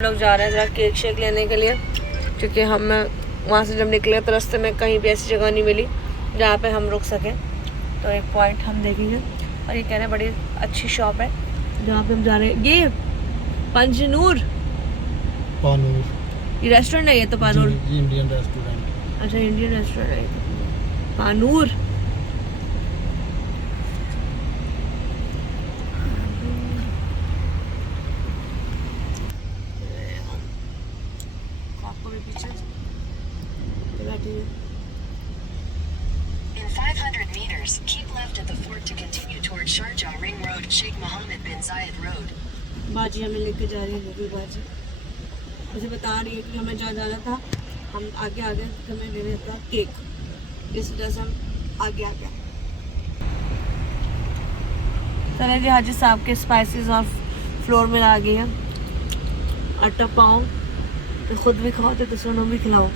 लोग जा रहे हैं ज़रा केक शेक लेने के लिए, क्योंकि हम वहाँ से जब निकले तो रास्ते में कहीं भी ऐसी जगह नहीं मिली जहाँ पे हम रुक सकें। तो एक पॉइंट हम देखेंगे और ये कह रहे हैं बड़ी अच्छी शॉप है जहाँ पे हम जा रहे हैं। ये पंजनूर पानूर, ये रेस्टोरेंट है। ये तो पानूर ये इंडियन रेस्टोरेंट। अच्छा, इंडियन रेस्टोरेंट है ये तो। पानूर आपको भी पीछे बैठी है। In 500 meters, keep left at the fork to continue towards Sharjah Ring Road, Sheikh Mohammed bin Zayed Road. बाजी हमें लेके जा रही है, लेकिन बाजी मुझे बता रही है कि हमें जहाँ जाना था हम आगे आ गए, तो हमें लेने था केक, इस वजह से हम आगे आ गए। चले जी, हाजी साहब के स्पाइसेस और फ्लोर में आ गई है। आटा पाओ तो खुद भी खाओ तो दूसरों भी खिलाओ।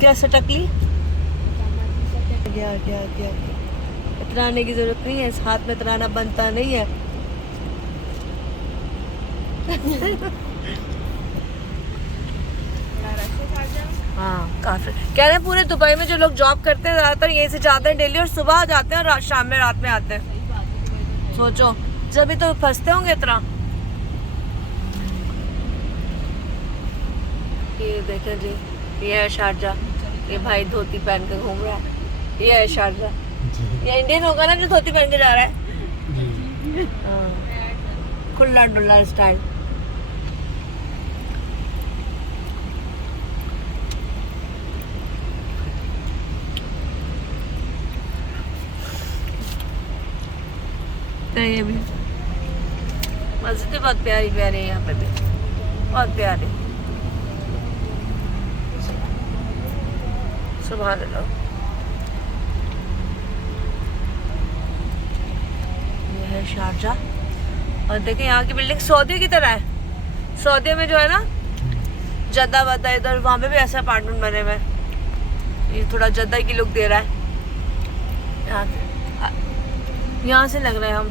क्या सटकली गया गया गया, इतराने की जरूरत नहीं है, इस हाथ में इतराना बनता नहीं है। हाँ काफी कह रहे हैं पूरे दुबई में जो लोग जॉब करते हैं ज्यादातर यहीं से जाते हैं डेली, और सुबह जाते हैं और शाम में रात में आते हैं। सोचो जब भी तो फंसते होंगे इतना। ये देखें जी, ये है शारजा, ये भाई धोती पहन के घूम रहा है। ये है शारजा, ये इंडियन होगा ना जो धोती पहन के जा रहा है। हाँ, खुला डुल्ला स्टाइल। ये भी मस्जिद बहुत प्यारी प्यारी है, यहाँ पे भी बहुत प्यारी। सुभान अल्लाह। ये है शारजाह, और देखें यहाँ की बिल्डिंग सऊदी की तरह है। सऊदी में जो है ना जद्दा वद्दा, इधर वहाँ पे भी ऐसा अपार्टमेंट बने हुए हैं। ये थोड़ा जद्दा की लुक दे रहा है। यहाँ से लग रहा है हम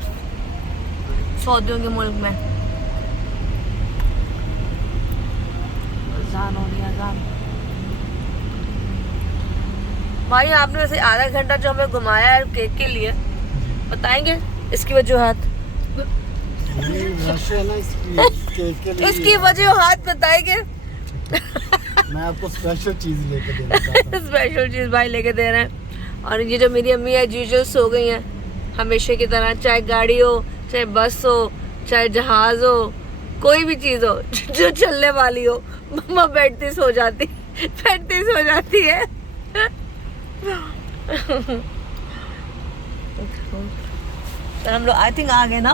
सऊदियों के मुल्क में। अज़ान हो रही है, अज़ान। भाई आपने वैसे आधा घंटा जो हमें घुमाया है केक के लिए, बताएंगे इसकी वजूहात? इसकी वजूहात बताएंगे? मैं आपको स्पेशल चीज लेके देना चाहता हूं। स्पेशल चीज भाई लेके दे रहे हैं। और ये जो मेरी अम्मी है जीजो सो गई हैं हमेशा की तरह, चाहे गाड़ी हो, चाहे बस हो, चाहे जहाज हो, कोई भी चीज हो जो चलने वाली हो, मम्मा बैठती सो जाती है। तो हम लोग आई थिंक आ गए ना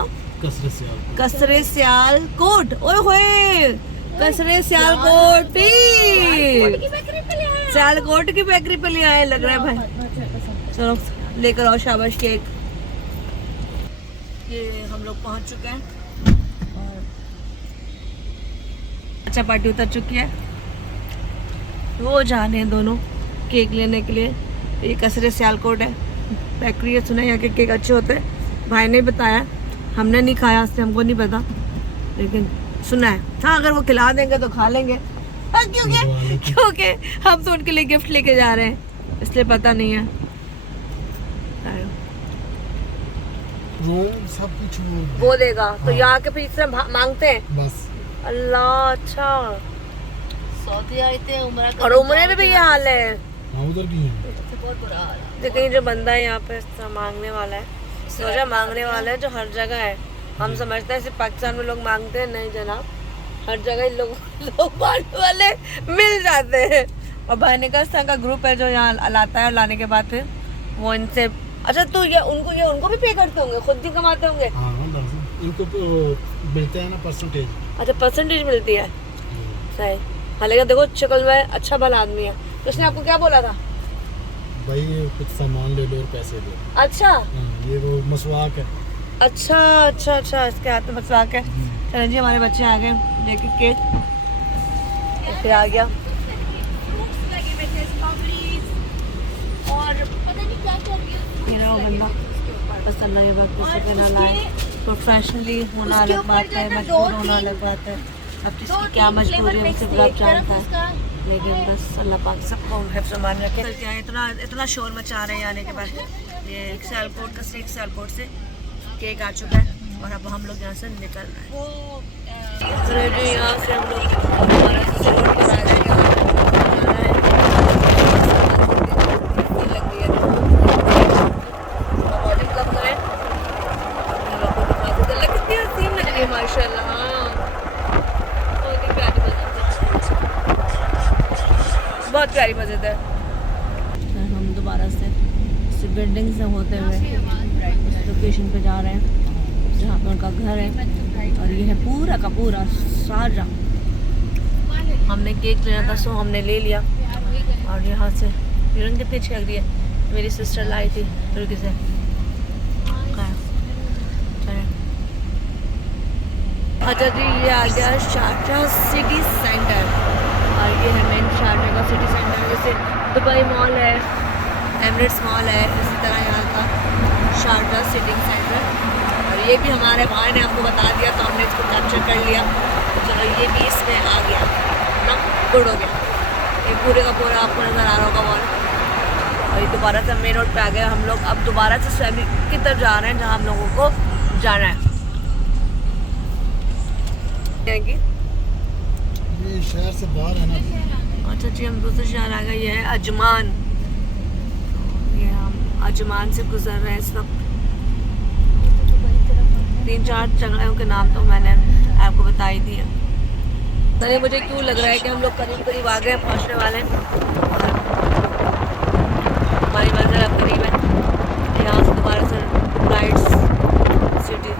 कसरे सियाल कोट। ओए होए, कसरे सियाल कोट सियालकोट की बेकरी पे ले आए लग रहा है भाई। चलो लेकर आओ शाबाश केक। ये हम लोग पहुंच चुके हैं और चपाटी उतर चुकी है। वो जाने हैं दोनों केक लेने के लिए। ये कसरे सियालकोट है बेकरी है, सुना यहाँ के केक अच्छे होते हैं। भाई ने बताया, हमने नहीं खाया इससे हमको नहीं पता, लेकिन सुना है। हाँ अगर वो खिला देंगे तो खा लेंगे, क्योंकि हम तो उनके लिए गिफ्ट लेके जा रहे हैं, इसलिए पता नहीं है। सब कुछ वो देगा तो यहाँ के पीछे मांगते हैं बस। अल्लाह, अच्छा सऊदी आए थे उम्रा और उम्रे में भी ये हाल है। उधर भी है। बहुत बुरा हाल है। लेकिन जो बंदा है यहाँ पे मांगने वाला है, सोचा मांगने वाला है जो हर जगह है। हम समझते हैं सिर्फ पाकिस्तान में लोग मांगते हैं, नहीं जनाब, हर जगह लोग मांगने वाले मिल जाते हैं। और भाई ने कहा का ग्रुप है जो यहाँ लाता है, और लाने के बाद फिर वो इनसे। अच्छा तो ये उनको भी पे करते होंगे, खुद भी कमाते होंगे? हाँ, इनको मिलते हैं ना परसेंटेज। अच्छा परसेंटेज मिलती है, सही। हालांकि देखो शक्ल में अच्छा भला आदमी है। तो उसने आपको क्या बोला था? भाई कुछ सामान ले लो और पैसे दो। अच्छा ये वो मसवाक है। अच्छा अच्छा अच्छा, इसके हाथ में मसवाक है। चलो जी हमारे बच्चे आ गए लेके केक, फिर आ गया और पता नहीं क्या कर रही है मेरा वो बंदा। बस अल्लाह के बाद किसी के ना लाए। प्रोफेशनली होना अलग बात है, मजबूर होना अलग बात है। अब जिसकी क्या मजबूरी है उसे रब जानता है, लेकिन बस अल्लाह पाक सबको हिफ्ज़ मान रखे। क्या इतना शोर मचा रहे हैं आने के बाद। ये सियालकोट का स्ट्रीट सियालकोट से केक आ चुका है और अब हम लोग यहाँ से निकल रहे हैं। तो यहाँ से हम लोग हमारा सियालकोट पर आ गए। माशाल्लाह बहुत प्यारी मस्जिद है। हम दोबारा से इस बिल्डिंग से होते हुए उस लोकेशन पे जा रहे हैं जहाँ पर उनका घर है और ये है पूरा का पूरा शारजा। हमने केक लेना था, सो हमने ले लिया और यहाँ से रंग कितनी अच्छी लग रही है। मेरी सिस्टर लाई थी तुर्की से। अच्छा जी, ये आ गया शारजाह सिटी सेंटर और ये है मेन शारजाह का सिटी सेंटर। जैसे दुबई मॉल है, एमिरेट्स मॉल है, इसी तरह यहाँ का शारजाह सिटी सेंटर। और ये भी हमारे भाई ने हमको बता दिया तो हमने इसको कैप्चर कर लिया। चलो ये भी इसमें आ गया ना, गुड हो गया। ये पूरे का पूरा आपको नज़र आ रहा होगा मॉल। और ये दोबारा से मेन रोड पे आ गया। हम लोग अब दोबारा से सैमी की तरफ जा रहे हैं जहाँ हम लोगों को जाना है। ये शहर से बाहर है ना। अच्छा जी, हम दूसरे शहर आ गए। ये है अजमान। ये हम अजमान से गुजर रहे हैं इस वक्त। 3-4 जगहों के नाम तो मैंने आपको बता ही दिया। अरे मुझे क्यों लग रहा है कि हम लोग करीब करीब आ गए, पहुंचने वाले हैं। हमारी मंजिल अब करीब है। यहाँ से दोबारा से लाइट्स सिटी,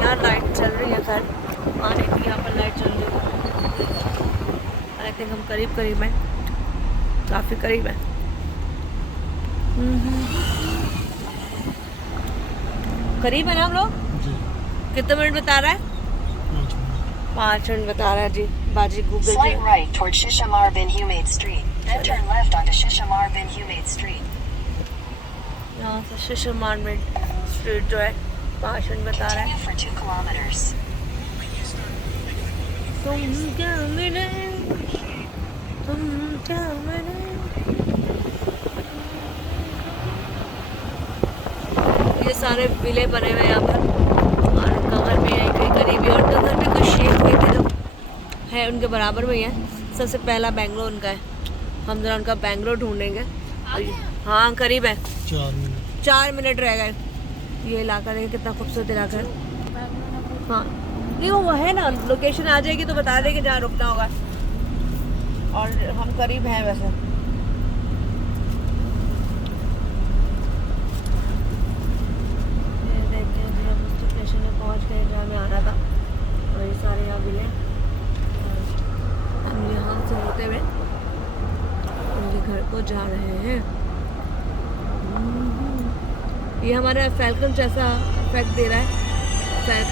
यहाँ लाइट चल रही है। खैर आने की यहाँ पर लाइट चल रही है। आई थिंक हम करीब हैं, काफ़ी करीब है। करीब है ना हम लोग। कितने मिनट बता रहा है? 5 मिनट बता रहा है जी। बाजी Google Slight right toward Shishamar bin Humaid Street. Then turn left onto Shishamar bin Humaid Street. यहाँ से शीशमहल में स्ट्रीट जो है 5 मिनट बता रहा है। Continue for 2 kilometers. तुम क्या मिले, तुम क्या मिले। ये सारे विले बने हुए हैं यहाँ पर और उनका घर भी यहीं कहीं करीब है। और उनका घर भी कुछ शेख में थे जो है उनके बराबर में ही है। सबसे पहला बेंगलोर उनका है। हम जरा उनका बेंगलोर ढूंढेंगे। हाँ करीब है, 4 मिनट रह गए। ये इलाका देखिए कितना खूबसूरत इलाका है। हाँ नहीं वो है ना, लोकेशन आ जाएगी तो बता देंगे जहाँ रुकना होगा। और हम करीब हैं वैसे। ये देखते हैं जी, हम उस लोकेशन में पहुँच गए जहाँ हमें आना था। और ये सारे यहाँ मिले। हम यहाँ से होते हुए उनके घर को जा रहे हैं। ये हमारा फैल्कन जैसा इफेक्ट दे रहा है।